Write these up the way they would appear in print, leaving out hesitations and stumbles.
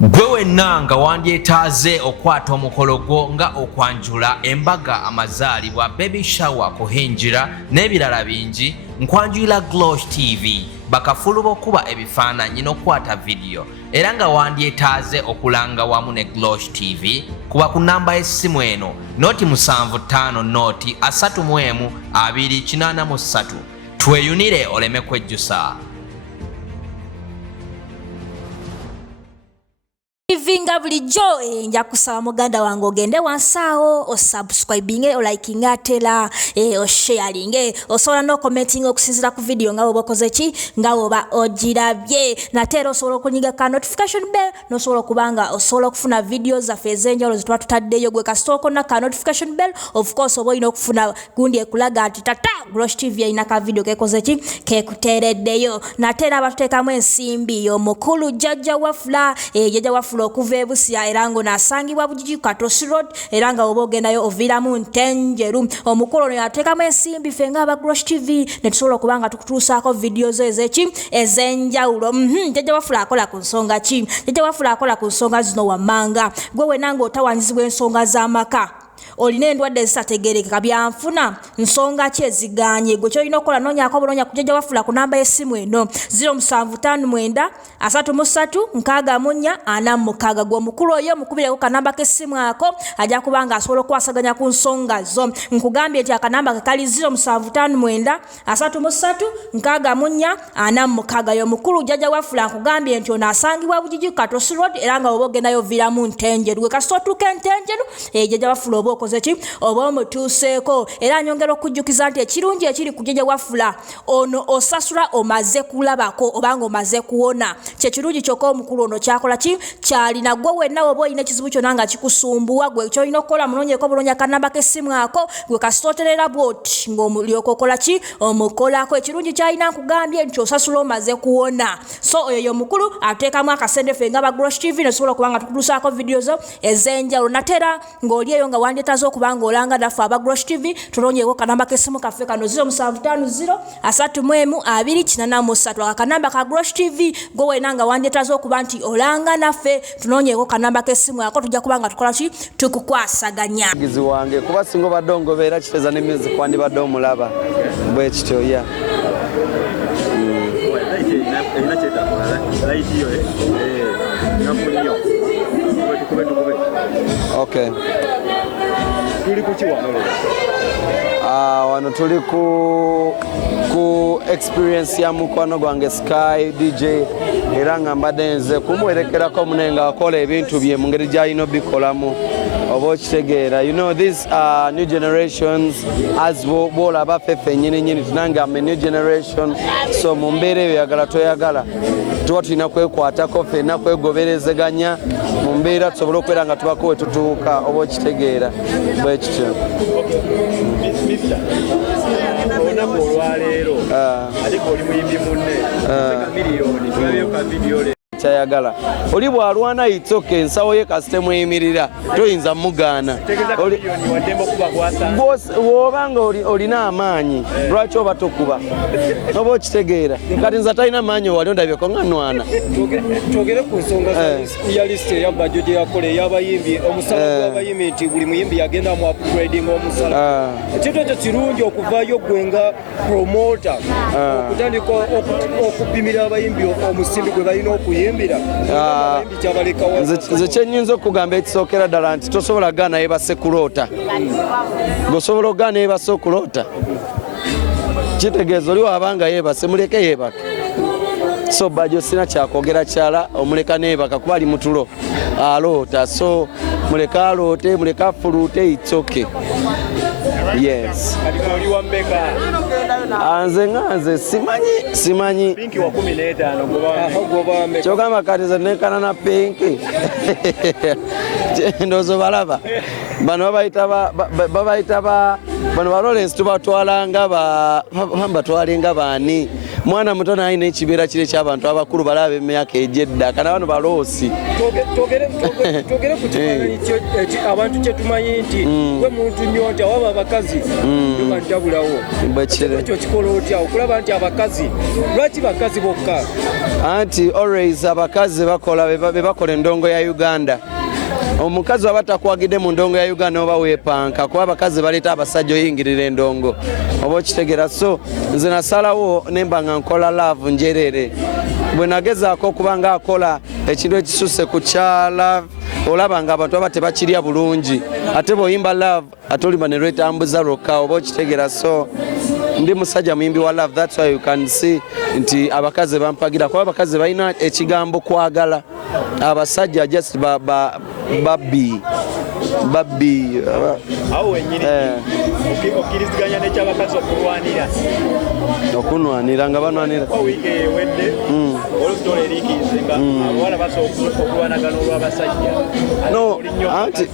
Gwewe nanga wandyetaaze okwata omukolo gwo nga okwanjula embaga amazaalibwa baby shower kuhinjira n'ebirala bingi nkwanjulira Glosh TV bakafulu b'okuba ebifaananyi n'okwata video era nga wandyetaaze okulanga wamu ne Glosh TV kuba ku namba y'essimu eno noti 75 noti 31 tweyunire oleme kwejjusa. Vinga bulijjo nja kusaba muganda wange ogende wansaawo o subscribing o liking atela o sharing osobola no commenting okusinzira ku video nga oba okoze ki nga oba ogirabye natera osobola okunyiga ka notification bell nosobola kubanga osobola okufuna videos zaffe ez'enjawulo zituba tutaddeyo gwe kasitoko na ka notification bell of course oba olina okufuna gundi ekulaga nti tata Glosh TV ayina ka video kekoze ki kekuteereddeyo natera abatuteekamu ensimbi omukulu jjajja wafula jjajja wafula okuva Ebusya era ngo nasangibwa Bugigi Katosi Road era nga oba ogendayo oviramu Ntenjeru omukulu ono yateekamu ensimbi ffe nga aba Glosh TV ne tusobola okubanga tukutuusaako videos ez'eki ez'enjawulo. Jjajja wafula akola ku nsonga ki? Jjajja wafula akola ku nsonga zino wammanga gwe wenna ng'otawanyizibwa ensonga z'amaka olina endwadde ezitategeerekeka byanfuna nsonga ki eziganye gwe kyolina okukola noonyaako buloonya ku jjajja wafula ku namba y'essimu eno 0759 33 64 46 gwe omukulu oyo mukubireko kanamba k'essimu ako ajja kubanga asobola okukwasaganya ku nsonga zo. Nkugambye nti akanamba ke kali 0759 33 64 46 yo mukulu jjajja wafula nkugambye nti ono asangibwa Bugigi Katosi Road era nga oba ogendayo oviramu Ntenjeru gwe kasita otuuka Ntenjeru jjajja wafula oba okoze ki oba omutuuseeko era nyongera okujjukiza nti ekirungi ekiri ku jjajja wafula ono osasula omaze kulabako obanga omaze kuwona kyekirungi kyokka omukulu ono kyakola ki kyalina gwe wenna oba olina ekizibu kyonna nga kikusumbuwa gwe kyolina okukola munoonyeeko buloonya kanamba k'essimu ako gwe kasitooterera bwoti ng'omulyoka okola ki omukolako ekirungi kyalina nkugambye nti osasula omaze kuwona so oyo y'omukulu ateekamu akasente ffe nga ba Glosh TV nesobola okubanga tukutuusaako video zo ez'enjawulo natera ng'oli eyo nga wandyetaaze okubanga olanga naffe aba Glosh TV tulonyeeko kanamba k'essimu kaffe kano 0750 31 akanamba ka Glosh TV gwe wena nga wandyetaaze okuba nti olanga naffe tulonyeeko kanamba k'essimu ako tujja kubanga tukola ki tukukwasaganya gizi wange kuba singo badde ongobeera kiteeza ne music wandibadde omulaba bwe kityo ya okay wano tuli ku experience ya mukwano gwange Sky DJ era nga mbadde nze kumwerekerako munenga akola ebintu bye mu ngeri gy'alina obikolamu oba okitegeera you know these new generations as bwolaba ffe ffennyini tunange am a new generation so mu mbeera eyo yagala toyagala tuba tulina kwekwatako ffenna kwegoberezeganya mu mbeera tusobole okubeera nga tubako we tutuuka oba okitegeera bwe kityo kyayagala oli bw'alwana itsoke ensawo ye kasitemu eyimirira toyinza mugaana bw'obanga olina amaanyi lwaki oba tokuba oba okitegeera kati nze talina maanyi wali ondabyeko nga nwana twogere ku nsonga ya lisiti eyabajjo gye yakola ey'abayimbi omusala gw'abayimbi nti buli muyimbi yagenda mu upgrading omusala ekintu ekyo kirungi okuvayo gwe nga promota okutandika okupimira abayimbi omusimbi gwe balina okuyimbira nze kyenyinza okugamba ekisookera ddala nti tosobola gaana yebase kuloota ng'osobola ogaana yebase okuloota kitegeeza oli wabanga yeebase muleke yeebake so bajjo sina kyakwogera kyala omuleka neebaka kuba ali mutulo aloota so muleka aloote muleka afuluute itsoke yes nze simanyi kyogamba kati nze nenkana na pinki ndozo balaba bano babayita bano ba Lawrence tubatwalanga batwalenga baani mwana muto naye n'ekibeera kire ky'abantu abakulu balaba emyaka egyedda kana bano baloosi twogere ku kifaananyi abantu kye tumanyi nti gwe muntu nnyo nti awaba abakazi yobantabulawo ekyo kikola otya okulaba nti abakazi lwaki bakazi bokka anti always abakazi bakola endongo ya Uganda omukazi waba takwagidde mu ndongo ya Uganda oba weepanka kuba abakazi baleeta abasajja oyingirira endongo oba okitegera so nze nasalawo nemba nga nkola love njerere bwe nagezaako okuba nga akola ekintu ekisuse ku kyala olaba nga abantu aba tebakirya bulungi ate bw'oyimba love ate olima ne lwetambuza lwokka oba okitegera so ndi musajja muyimbi wa love that's why you can see nti abakazi bampagira kuba abakazi balina ekigambo kwagala abasajja just babbi awo wenyini okkiriziganya nekyabakazi okunwanira nga banwanira wiiki ewedde olutolo eriikize nga abawala basobola okulwanagana olw'abasajja no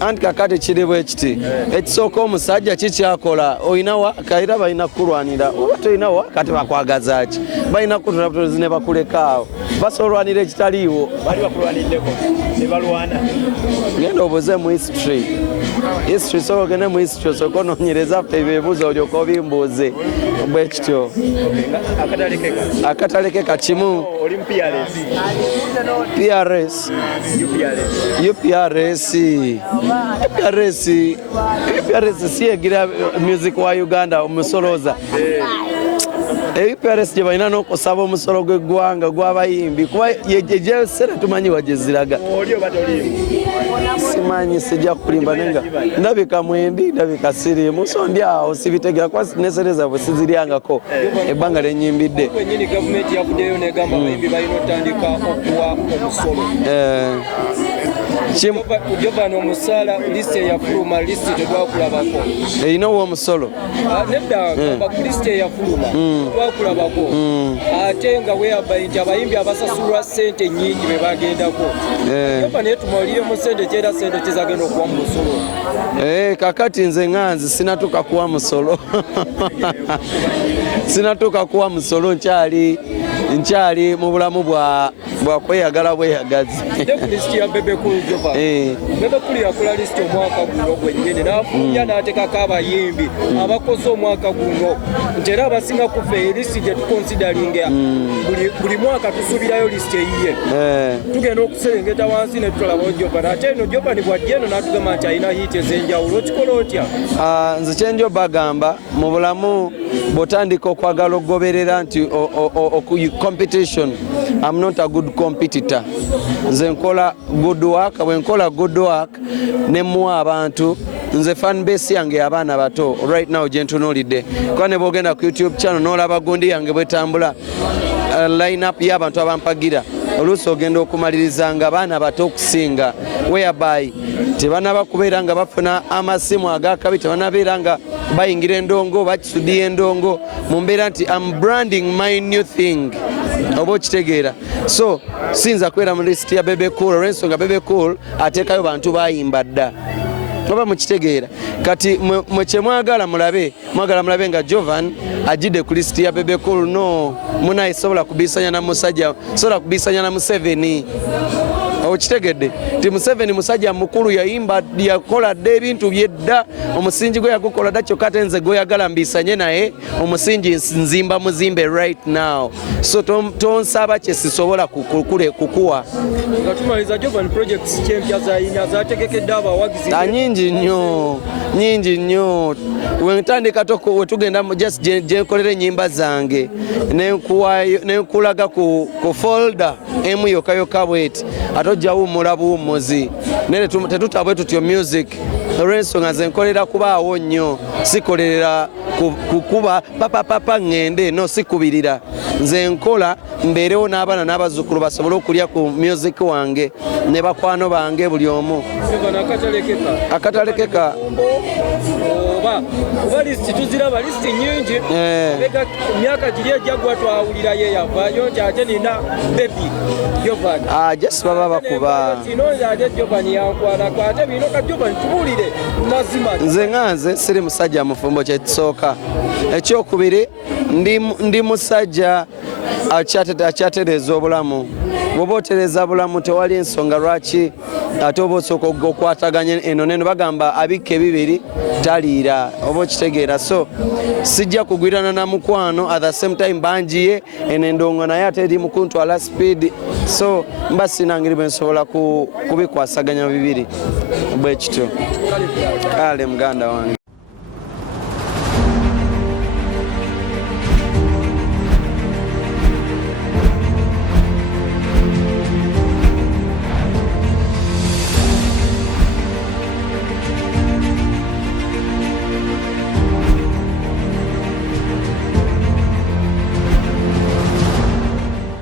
anti kakati kiri bwe kiti ekisooka omusajja kikyakola oyinawa kaira balina kukulwanira oba toyinawa kati bakwagaza ki balina kutula butozi ne bakulekaawo basobola olwanira ekitaliiwo bali bakulwaniddeko ne balwana genda obuze mu history sobola ogende mu history osooka onoonyereza ffe ebibuuzo olyoka obimbuuze bwe kityo akataleke kakimu UPRS siyegira music wa Uganda omusolooza UPRS gye balina n'okusaba omusolo gw'eggwanga gw'abayimbi kuba yegyesera tumanyi wageziraga simanyi sijja kulimba nenga ndabika mwembi ndabika sirimu so ndi awo sibitegera kuba nesereza bwe siziryangako ebbanga lyenyimbidde kwenyini gavumenti yavuddeyo negamba abayimbi balina otandika okuwa omusolo Jovano omusaala lisite yafuluma lisite tetwakulabako erina owomusolo nedda gamba ku lisite yafuluma twakulabako ate nga weyabayi nti abayimbi abasasulwa ssente nnyingi be bagendako Jova naye tumaliremu ssente kyera ssente kizagenda okuwa mu musolo kakati nze nganzi sinatuuka kuwa musolo sinatuuka kuwa musolo nkyali mu bulamu bwa kweyagala bweyagazi lisiti ya Bebe Cool Jova Bebe Cool yakola lisiti omwaka guno gwennyini n'afulumya n'ateekako abayimbi abakoze omwaka guno nti era abasinga kufe lisiti gye tukonsidalinga buli mwaka tusuubirayo lisiti eyiye tugenda okuserengeta wansi ne tutolabawo Jova ate eno Jova ni bwajja eno n'atugamba nti alina hiiti ez'enjawulo okikola otya nze kyenjo bagamba mu bulamu bw'otandika okwagala okugoberera nti competition I'm not a good competitor nze nkola good work bwe nkola good work ne muwa abantu nze fan base yange abaana bato right now gye ntunuulidde kuba ne bwogenda ku YouTube channel n'olaba gundi yange bwetambula line up y'abantu abampagira oluusi ogenda okumaliriza nga abaana bato okusinga whereby tebanaba kubeera nga bafuna amasimu agakabi tebanabeera nga bayingira endongo bakisudiya endongo mu mbeera nti I'm branding my new thing oba okitegeera so sinza kubeera mu list ya Bebe Cool olw'ensonga Bebe Cool ateekayo bantu bayimba dda oba mukitegeera kati mwe kyemwagala mulabe nga Jovan ajidde ku list ya Bebe Cool no munaye sobola kubisanya na musajja sobola kubisanya na Museveni okitegedde ti Museveni musajja mukulu yayimba yakola dde ebintu byedda omusingi gwe yagukola dda kyokka ate nze gweyagala mbisanye naye omusingi nzimba muzimbe right now so tonsaba kye sisobola kukuwa nga tumaliza Jovan projects kyempya zayina zategekedde abawagizi nyingi nnyo wentandika wetugenda just gyenkolera ennyimba zange nenkulaga ku folder emu yokka bweti ate ojja wummula buwummuzi naye tetutabwe tutyo music olw'ensonga nze nkolera kubaawo nnyo sikolerera kukuba papapapa ŋŋende no sikubirira nze nkola mbeerewo n'abaana n'abazzukulu basobole okulya ku music wange ne bakwano bange buli omu akatalekeka kuba lisiti tuziraba lisiti nyingi emyaka giri ejja gwa twawulira ye yavaayo nti ate nina bebi Jovan. Just baba bakuba. Jovan yankwana kwate bino ka Jovan tubulire mazima. Nze nganze siri musajja mufumbo kye kisooka. Ekyokubiri ndi musajja akyatereza obulamu. Bw'oba otereza bulamu tewali ensonga lwaki ate oba osooka okwataganya eno neno bagamba abikka ebibiri taliira oba okitegeera so sijja kugwirana na mukwano at the same time banjiye eno endongo naye ate eri mukuntwala speed so mba sina ngeri bwe nsobola kubikwasaganya bibiri bwe kityo kale muganda wange.